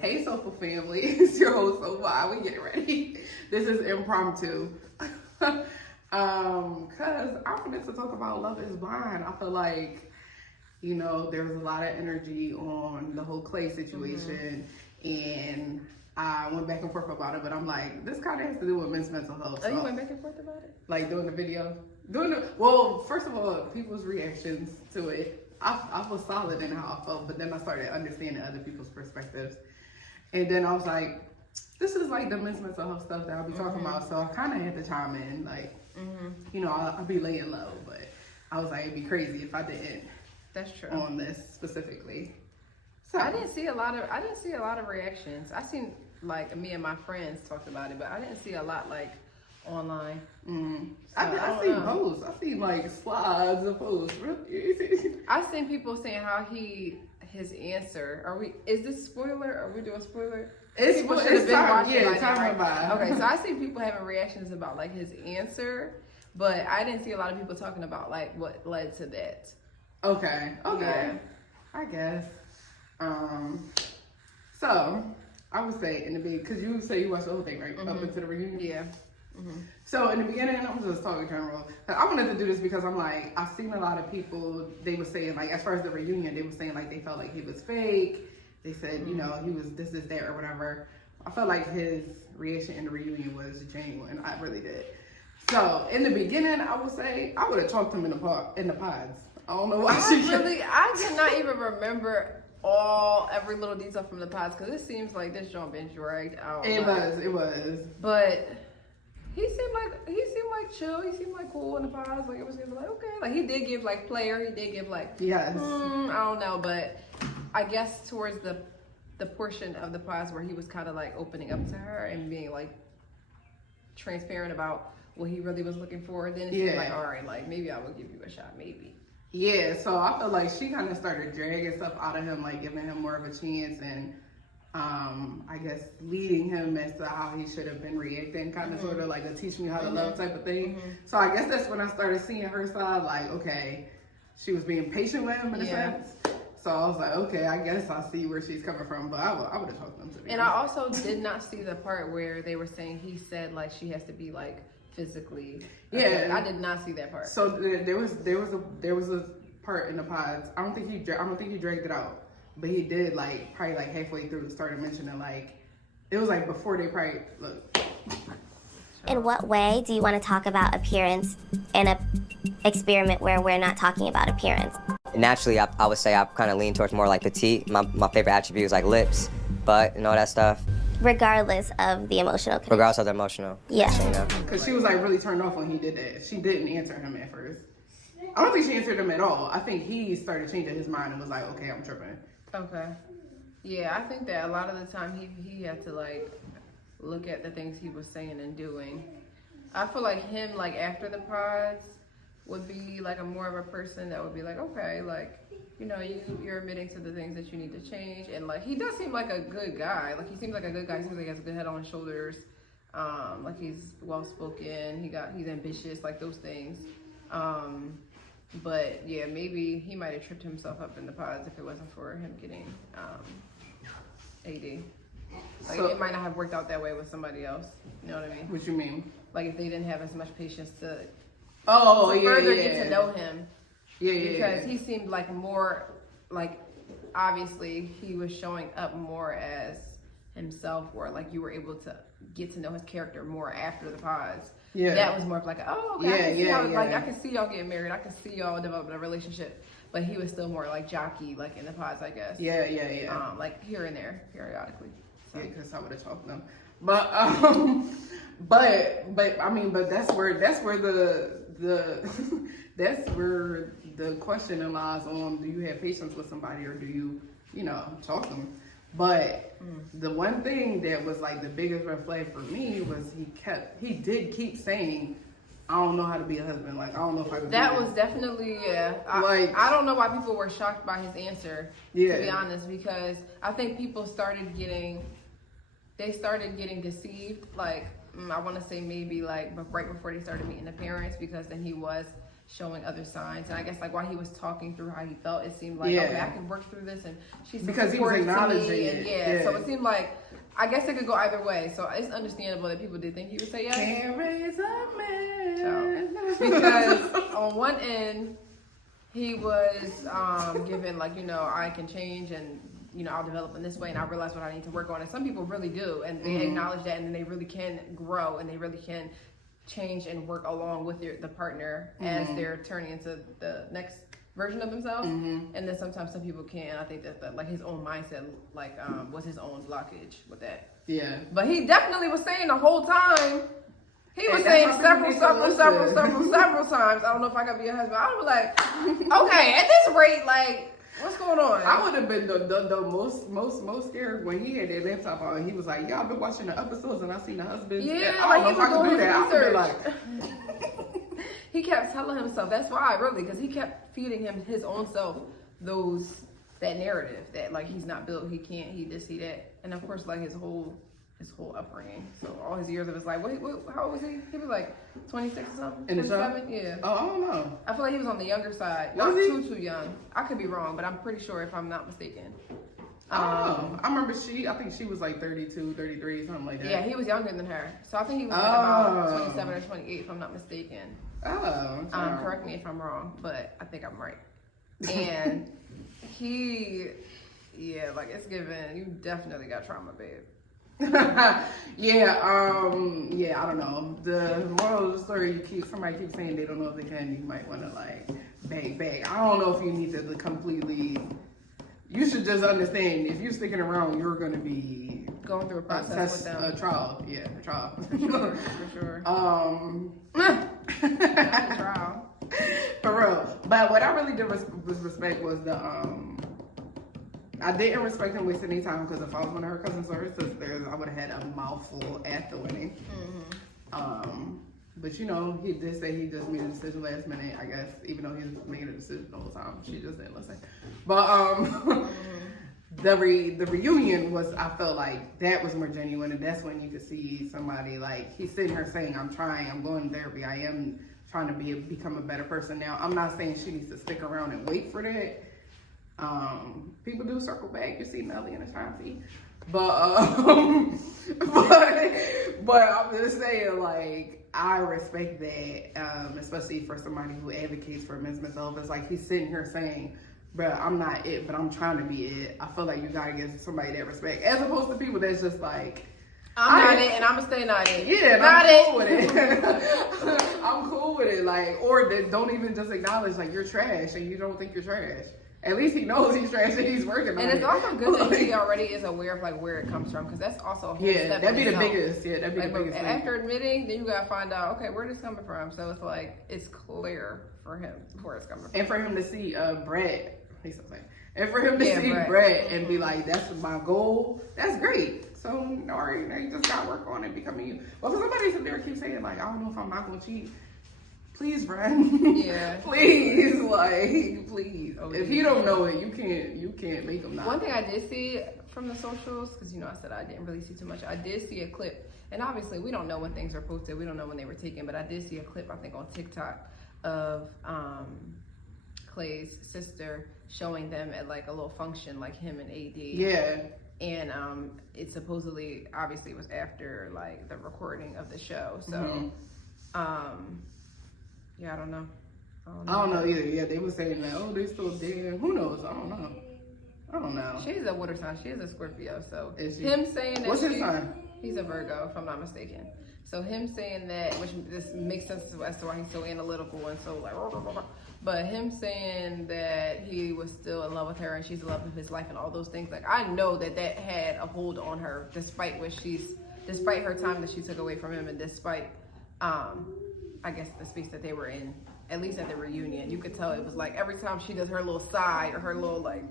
Hey, Soulful family. It's your host, Sofa. We getting ready. This is impromptu. Cause I wanted to talk about Love is Blind. I feel like, there was a lot of energy on the whole Clay situation, and I went back and forth about it, but I'm like, this kind of has to do with men's mental health. Oh, you went back and forth about it? Like doing the video? Well, first of all, people's reactions to it. I was solid in how I felt, but then I started understanding other people's perspectives. And then I was like, this is like the men's mental health stuff that I'll be talking about. So I kind of had to chime in, like, I'll be laying low, but I was like, it'd be crazy if I didn't. That's true. On this specifically. So I didn't see a lot of reactions. I seen like me and my friends talked about it, but I didn't see a lot like online. So, I seen posts. I seen like slides of posts. Really? I seen people saying how his answer. Is this spoiler? Are we doing spoiler? People should have been watching by now, right? Okay, so I see people having reactions about like his answer, but I didn't see a lot of people talking about like what led to that. Okay. Yeah. I guess. So I would say in the beginning, because you say you watched the whole thing, right? Up into the reunion. Yeah. So in the beginning, I'm just talking general. I wanted to do this because I'm like, I've seen a lot of people, they were saying like, as far as the reunion, they were saying like they felt like he was fake. They said, he was this, that, or whatever. I felt like his reaction in the reunion was genuine. I really did. So in the beginning, I would say I would have talked to him in the pods. I don't know why I did not even remember every little detail from the pods because it seems like this joint been dragged out. It was. But he seemed like chill. He seemed like cool in the pods. Like it was like okay. Like he did give like player. He did give like yes. I don't know, but I guess towards the portion of the pods where he was kind of like opening up to her and being like transparent about what he really was looking for. Then she's like, all right, like maybe I will give you a shot, maybe. Yeah, so I feel like she kind of started dragging stuff out of him, like giving him more of a chance and I guess leading him as to how he should have been reacting, kind of sort of like a teach me how to love type of thing. So I guess that's when I started seeing her side, like, okay, she was being patient with him in a sense. So I was like, okay, I guess I see where she's coming from, but I would have talked to him to be honest. I also did not see the part where they were saying he said like she has to be like physically. Yeah, I did not see that part. So there was a part in the pods. I don't think he dragged it out, but he did like probably like halfway through started mentioning like it was like before they probably look. In what way do you want to talk about appearance in a experiment where we're not talking about appearance? Naturally, I would say I kind of lean towards more like petite. My favorite attribute is like lips, butt, and all that stuff. Regardless of the emotional connection. Regardless of the emotional. Yeah. Because she was like really turned off when he did that. She didn't answer him at first. I don't think she answered him at all. I think he started changing his mind and was like, okay, I'm tripping. Okay. Yeah, I think that a lot of the time he had to like look at the things he was saying and doing. I feel like him like after the pods would be like a more of a person that would be like, okay, like, you're admitting to the things that you need to change. And like, he does seem like a good guy. Like he seems like a good guy. He seems like he has a good head on his shoulders. Like he's well-spoken. He's ambitious, like those things. But yeah, maybe he might have tripped himself up in the pods if it wasn't for him getting, AD. Like it might not have worked out that way with somebody else. You know what I mean? What you mean? Like if they didn't have as much patience to further get to know him. Because he he seemed like more, like obviously he was showing up more as himself, or like you were able to get to know his character more after the pods. Yeah, that was more of like, I can see y'all getting married. I can see y'all developing a relationship. But he was still more like jockey, like in the pods, I guess. Yeah. Like here and there, periodically. So. Yeah, because I would have talked to them. But but that's where that's where the question lies on: do you have patience with somebody, or do you talk to them? But the one thing that was like the biggest red flag for me was he did keep saying, I don't know how to be a husband. Like, I don't know if I could. That was definitely, I don't know why people were shocked by his answer, to be honest, because I think people started getting deceived. Like, I want to say maybe like right before they started meeting the parents, because then he was showing other signs. And I guess like while he was talking through how he felt, it seemed like, Yeah. okay, I can work through this, and she's Because he was supportive to acknowledging me, it. and Yeah. so it seemed like, I guess it could go either way. So it's understandable that people did think he would say yes. Can't raise a man. So, because on one end, he was given like, you know, I can change, and you know, I'll develop in this way, and I realize what I need to work on. And some people really do, and they acknowledge that, and then they really can grow, and they really can change and work along with the partner as they're turning into the next version of themselves. And then sometimes some people can. I think that like his own mindset like was his own blockage with that. Yeah. But he definitely was saying the whole time. He was And saying that's why people several need to times. I don't know if I could be a husband. I was like, okay, at this rate, like, what's going on? I would have been the most scared when he had that laptop on. He was like, "Yeah, I've been watching the episodes and I seen the husbands." Yeah, I don't know like if I could do that. I would be like, he kept telling himself. That's why, really, because he kept feeding him his own self that narrative that like he's not built, he can't, he this, he that, and of course like his whole upbringing. So all his years of his life. What how old was he? He was like 26 or something. In the show? 27? Yeah. Oh, I don't know. I feel like he was on the younger side. Was Not he? too young. I could be wrong, but I'm pretty sure if I'm not mistaken. I don't know. I remember I think she was like 32, 33, something like that. Yeah, he was younger than her. So I think he was like about 27 or 28 if I'm not mistaken. Oh. Correct me if I'm wrong, but I think I'm right. And like it's given, you definitely got trauma, babe. yeah, I don't know. The moral of the story, somebody keeps saying they don't know if they can, you might want to like bang. I don't know if you need to completely, you should just understand if you're sticking around, you're going to be going through a process with them. A trial. Yeah, a trial. For sure. Trial. For real. But what I really did respect was I didn't respect him wasting any time, because if I was one of her cousins or her sisters, I would have had a mouthful at the wedding. But you know, he did say he just made a decision last minute, I guess, even though he was making a decision the whole time. She just didn't listen. But the reunion was, I felt like that was more genuine, and that's when you could see somebody like, he's sitting here saying, I'm trying, I'm going to therapy, I am trying to become a better person now. I'm not saying she needs to stick around and wait for that. People do circle back. You see Nelly and Ashanti, but I'm just saying, like, I respect that, especially for somebody who advocates for men's health. It's like he's sitting here saying, "Bro, I'm not it, but I'm trying to be it." I feel like you gotta give somebody that respect, as opposed to people that's just like, I'm not it, and I'm gonna stay not it. Yeah, not I'm cool with it. I'm cool with it. Like, or that don't even just acknowledge like you're trash and you don't think you're trash. At least he knows he's trash and he's working on it. And it's also good that he already is aware of like where it comes from, because that's also a whole step that'd be the itself. biggest. Yeah, that'd be like, the biggest. And after admitting, then you gotta find out, okay, where this coming from. So it's like it's clear for him where it's coming from. And for him to see Brett, he's something. And for him to see Brett. Brett and be like, "That's my goal." That's great. So, all right, now you just got to work on it becoming you. But for somebody to there keep saying like, "I don't know if I'm not gonna cheat." Please, Brett. Yeah. Please, like, please. Oh, if he don't know it, you can't make him not. One thing I did see from the socials, because you know I said I didn't really see too much. I did see a clip, and obviously we don't know when things are posted. We don't know when they were taken, but I did see a clip, I think on TikTok, of Clay's sister showing them at like a little function, like him and AD. Yeah. And it supposedly, obviously, was after like the recording of the show. So, yeah, I don't know. I don't know either. Yeah, they were saying that, oh, they still dead. Who knows? I don't know. She's a water sign. She is a Scorpio. So Is she? him saying that What's his sign? He's a Virgo, if I'm not mistaken. So him saying that, which this makes sense as to why he's so analytical and so like, but him saying that he was still in love with her and she's the love of his life and all those things, like I know that had a hold on her, despite her time that she took away from him, and despite I guess the space that they were in, at least at the reunion. You could tell it was like every time she does her little sigh or her little like,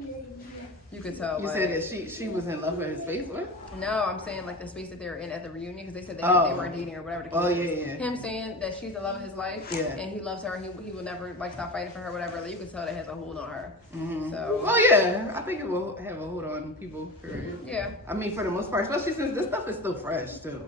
you could tell. You like, said that she was in love with his face? What? No, I'm saying like the space that they were in at the reunion, because they said that they weren't dating or whatever the case is. Yeah. Him saying that she's the love of his life, yeah, and he loves her, and he will never like stop fighting for her, whatever. Like, you could tell that has a hold on her. Mm-hmm. So. Well, yeah, I think it will have a hold on people. Period. Yeah. I mean, for the most part, especially since this stuff is still fresh too.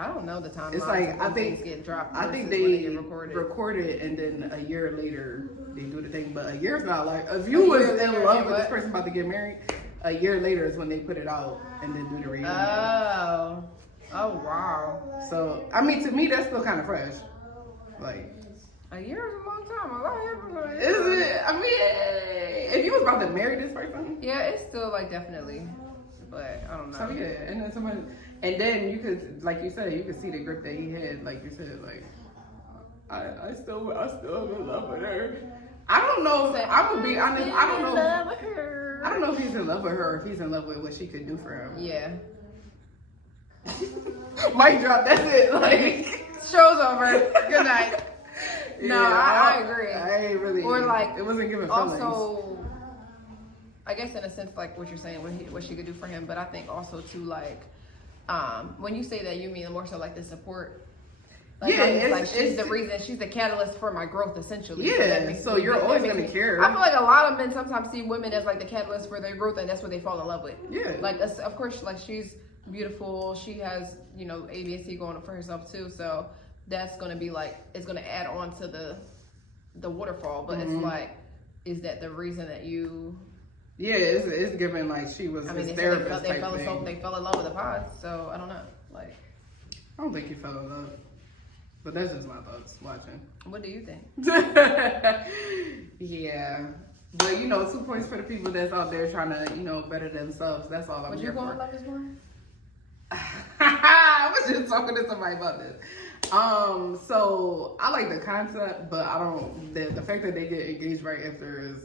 I don't know the timeline. It's like, I think get dropped. I think versus when they get record it and then a year later they do the thing. But a year's not like, if you was in love with this person about to get married, a year later is when they put it out and then do the reunion. Oh wow. So I mean, to me that's still kind of fresh. Like, a year is a long time. A lot happens. is it? I mean, if you was about to marry this person, yeah, it's still like definitely, but I don't know. so yeah, and then somebody, and then you could, like you said, you could see the grip that he had. Like you said, like I still am in love with her. I don't know. I would be honest. I don't know. Love with her. I don't know if he's in love with her or if he's in love with what she could do for him. Yeah. Mic drop. That's it. Like, Show's over. Good night. No, yeah, I agree. I ain't really. Or like, it wasn't giving feelings. also, I guess in a sense, like what you're saying, what she could do for him, but I think also too, like, when you say that, you mean more so like the support. Like, yeah, like she's the reason, she's the catalyst for my growth, essentially. Yeah, so you're always gonna care. I feel like a lot of men sometimes see women as like the catalyst for their growth, and that's what they fall in love with. Yeah. Like, of course, like she's beautiful. She has, you know, A, B, and C going for herself too. So that's gonna be like, it's gonna add on to the waterfall. But it's like, is that the reason that you? Yeah, it's given like she was his therapist they type thing. They fell in love with the pod. So I don't know. Like, I don't think he fell in love. But that's just my thoughts watching. what do you think? Yeah. But, you know, 2 points for the people that's out there trying to, you know, better themselves. That's all I'm Would here you go for. on Love Is Blind? I was just talking to somebody about this. So I like the concept, but I don't, the fact that they get engaged right after is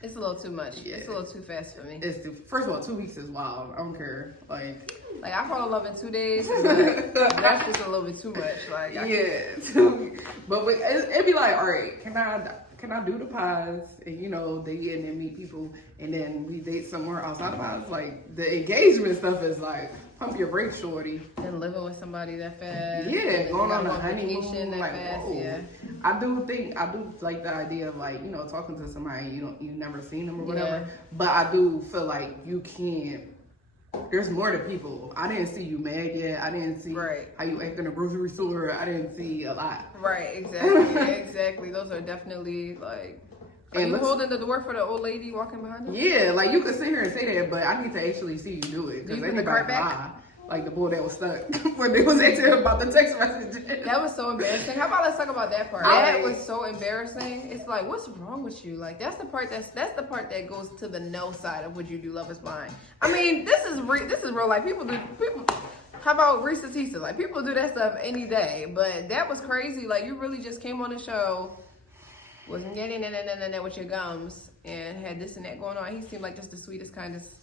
It's a little too much. Yeah. It's a little too fast for me. first of all, 2 weeks is wild. I don't care. Like I fall in love in 2 days. But that's just a little bit too much. Like, yeah, 2 weeks. But it'd be like, all right, can I do the pods and, you know, they get in and meet people and then we date somewhere outside of pods? Like, the engagement stuff is like, pump your brakes, shorty. And living with somebody that fast. Yeah, going on a vacation honeymoon that like, fast. whoa. Yeah. I do like the idea of like, you know, talking to somebody you never seen them or whatever. Yeah. But I do feel like you can't. There's more to people. I didn't see you mad yet. I didn't see how you act in a grocery store. I didn't see a lot. Right. Exactly. Exactly. Those are definitely like. Are you holding the door for the old lady walking behind us? Yeah, like you could sit here and say that, but I need to actually see you do it because anybody lie. Like the boy that was stuck when they was asking him about the text message. That was so embarrassing. How about let's talk about that part? That was so embarrassing. It's like, what's wrong with you? Like that's the part that goes to the no side of Would You Do Love Is Blind. I mean, this is real life. People. How about Reese's Pizza? Like people do that stuff any day, but that was crazy. Like you really just came on the show, was getting in with your gums, and had this and that going on. He seemed like just the sweetest, kindest.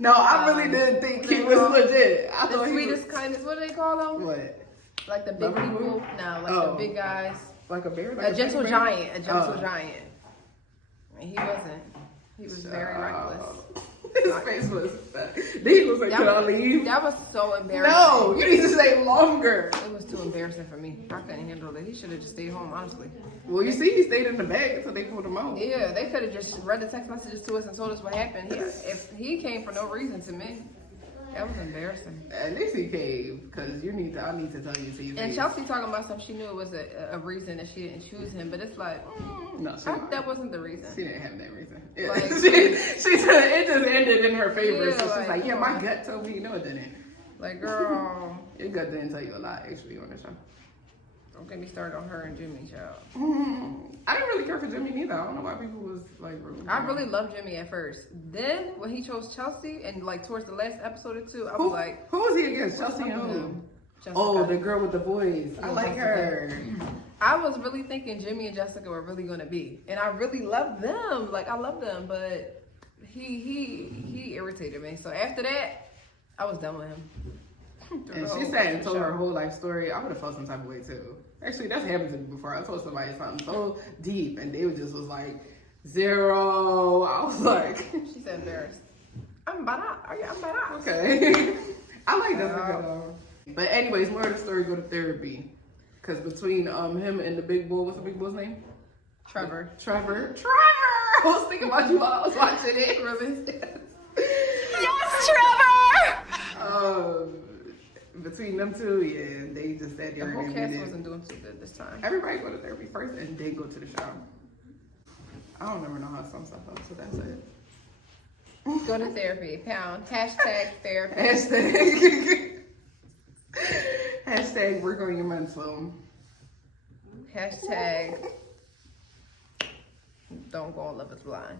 No, I really didn't think he was legit. I the sweetest, kindest. What do they call them? What? Like the big people? No, like the big guys. Like a bear? Like a gentle bear? giant. A gentle giant. And he wasn't. He was very reckless. His face was. He was like, "Can I leave?" That was so embarrassing. No, you need to say longer. It was too embarrassing for me. I couldn't handle it. He should have just stayed home, honestly. Well, you see, he stayed in the bag until they pulled him out. Yeah, they could have just read the text messages to us and told us what happened. If he came for no reason to me, that was embarrassing. At least he came, because I need to tell you to your And face. Chelsea talking about something she knew it was a reason that she didn't choose him, but it's like, no, that wasn't the reason. She didn't have that reason. Yeah. Like, she said it just ended in her favor. Yeah, So she's like, like, yeah, my gut told me. No, it didn't. Like, girl. Your gut didn't tell you a lot, actually, on the show. Don't get me started on her and Jimmy, child. I didn't really care for Jimmy neither. I don't know why people was like rude. I really loved Jimmy at first. Then when he chose Chelsea and like towards the last episode or two, I was like, who was he against? Chelsea and who? Oh, the girl with the voice. I like her. I was really thinking Jimmy and Jessica were really gonna be, and I really loved them. Like I love them, but he irritated me. So after that, I was done with him. And she sat and told her whole life story. I would have felt some type of way too. Actually, that's happened to me before. I told somebody something so deep, and they just was like, 0. I was like, she said embarrassed. I'm embarrassed. Okay. I like Jessica though. But anyways, more of the story, go to therapy. Because between him and the big boy, what's the big boy's name? Trevor. I was thinking about you while I was watching it. Really? Yes, Trevor! between them two, yeah, they just sat The there whole and cast admitted. wasn't doing too good this time. Everybody go to therapy first and then go to the show. I don't ever know how some stuff goes, so that's it. Go to therapy. Pound. Hashtag therapy. Hashtag work on your mental. Hashtag don't go on Love is Blind.